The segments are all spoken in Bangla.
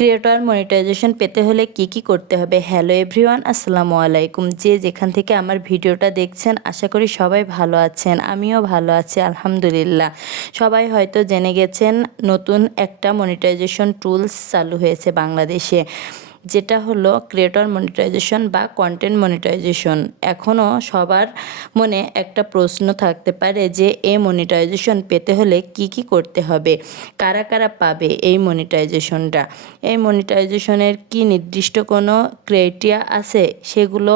ক্রিয়েটর মনিটাইজেশন পেতে হলে কি কি করতে হবে? হ্যালো এভরিওয়ান আসসালামু আলাইকুম। যে যেখান থেকে আমার ভিডিওটা দেখছেন, আশা করি সবাই ভালো আছেন। আমিও ভালো আছি, আলহামদুলিল্লাহ। সবাই হয়তো জেনে গেছেন, নতুন একটা মনিটাইজেশন টুলস চালু হয়েছে বাংলাদেশে। যেটা হলো ক্রিয়েটর মনিটাইজেশন বা কন্টেন্ট মনিটাইজেশন এখনও সবার মনে একটা প্রশ্ন থাকতে পারে যে, এই মনিটাইজেশন পেতে হলে কি কি করতে হবে? কারা কারা পাবে এই মনিটাইজেশনটা এই মনিটাইজেশনের কি নির্দিষ্ট কোনো ক্রাইটেরিয়া আছে? সেগুলো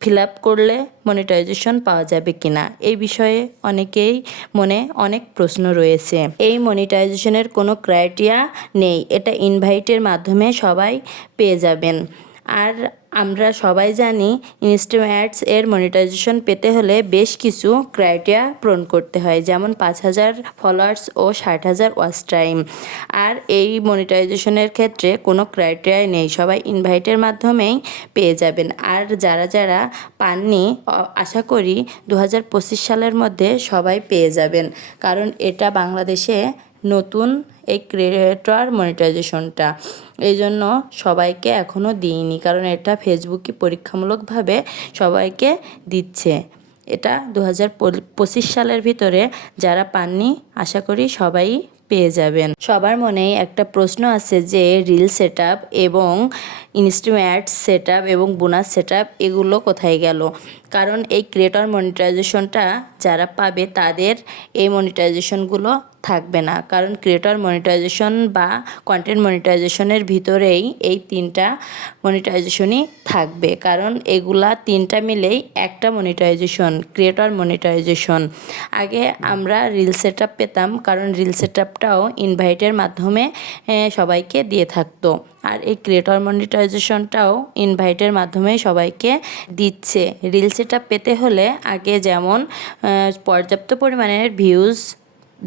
ফিল আপ করলে মনিটাইজেশন পাওয়া যাবে কিনা? এই বিষয়ে অনেকেই মনে অনেক প্রশ্ন রয়েছে। এই মনিটাইজেশনের কোনো ক্রাইটেরিয়া নেই। এটা ইনভাইটের মাধ্যমে সবাই পেয়ে যাবেন। আর আমরা সবাই জানি ইনস্টাম অ্যাডস এর মনিটাইজেশন পেতে হলে বেশ কিছু ক্রাইটেরিয়া পূরণ করতে হয়, যেমন পাঁচ হাজার ফলোয়ার্স ও ষাট হাজার ওয়াচ টাইম আর এই মনিটাইজেশনের ক্ষেত্রে কোনো ক্রাইটেরিয়া নেই, সবাই ইনভাইটের মাধ্যমেই পেয়ে যাবেন। আর যারা যারা পাননি আশা করি দু হাজার পঁচিশ সালের মধ্যে সবাই পেয়ে যাবেন। কারণ এটা বাংলাদেশে নতুন এই ক্রিয়েটর মনিটাইজেশনটা এই জন্য সবাইকে এখনও দিইনি, কারণ এটা ফেসবুকে পরীক্ষামূলকভাবে সবাইকে দিচ্ছে। এটা দু হাজার পঁচিশ সালের ভিতরে যারা পাননি, আশা করি সবাই পেয়ে যাবেন। সবার মনেই একটা প্রশ্ন আছে যে রিল সেট এবং ইনস্ট্রুমেন্ট সেট এবং বোনাস সেট এগুলো কোথায় গেল? কারণ এই ক্রিয়েটর মনিটাইজেশনটা যারা পাবে, তাদের এই মনিটাইজেশনগুলো থাকবে না। কারণ ক্রিয়েটর মনিটাইজেশন বা কন্টেন্ট মনিটাইজেশনের ভিতরেই এই তিনটা মনিটাইজেশনই থাকবে। কারণ এগুলা তিনটা মিলেই একটা মনিটাইজেশন ক্রিয়েটর মনিটাইজেশন আগে আমরা রিল সেট পেতাম, কারণ রিল সেট আপটাও ইনভাইটের মাধ্যমে সবাইকে দিয়ে থাকতো। আর এই ক্রিয়েটর মনিটাইজেশনটাও ইনভাইটের মাধ্যমে সবাইকে দিচ্ছে। রিল সেট পেতে হলে আগে যেমন পর্যাপ্ত পরিমাণের ভিউজ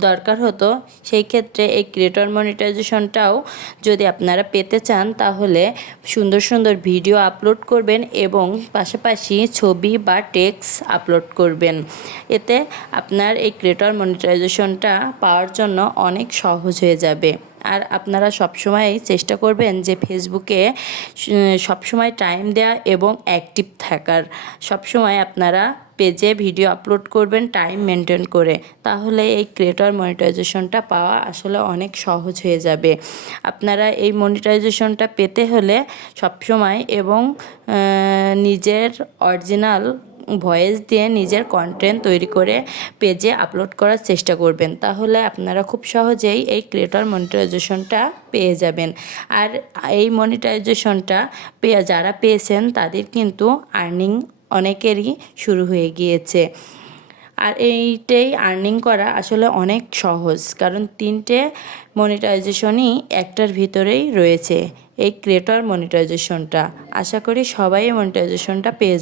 দরকার হতো, সেই ক্ষেত্রে এই ক্রিয়েটর মনিটাইজেশনটাও যদি আপনারা পেতে চান, তাহলে সুন্দর সুন্দর ভিডিও আপলোড করবেন এবং পাশাপাশি ছবি বা টেক্স আপলোড করবেন। এতে আপনার এই ক্রিয়েটর মনিটাইজেশনটা পাওয়ার জন্য অনেক সহজ হয়ে যাবে। আর আপনারা সবসময় চেষ্টা করবেন যে ফেসবুকে সবসময় টাইম দেওয়া এবং অ্যাক্টিভ থাকার। সবসময় আপনারা পেজে ভিডিও আপলোড করবেন টাইম মেনটেন করে। তাহলে এই ক্রিয়েটর মনিটাইজেশনটা পাওয়া আসলে অনেক সহজ হয়ে যাবে। আপনারা এই মনিটাইজেশনটা পেতে হলে সবসময় এবং নিজের অরিজিনাল ভয়েস দিয়ে নিজের কন্টেন্ট তৈরি করে পেজে আপলোড করার চেষ্টা করবেন। তাহলে আপনারা খুব সহজেই এই ক্রিয়েটর মনিটাইজেশনটা পেয়ে যাবেন। আর এই মনিটাইজেশনটা পেয়ে, যারা পেয়েছেন তাদের কিন্তু আর্নিং অনেকেরই শুরু হয়ে গিয়েছে। আর এইটাই আর্নিং করা আসলে অনেক সহজ, কারণ তিনটে মনিটাইজেশনই একটার ভিতরেই রয়েছে, এই ক্রিয়েটর মনিটাইজেশনটা আশা করি সবাই মনিটাইজেশনটা পেয়ে যাবে।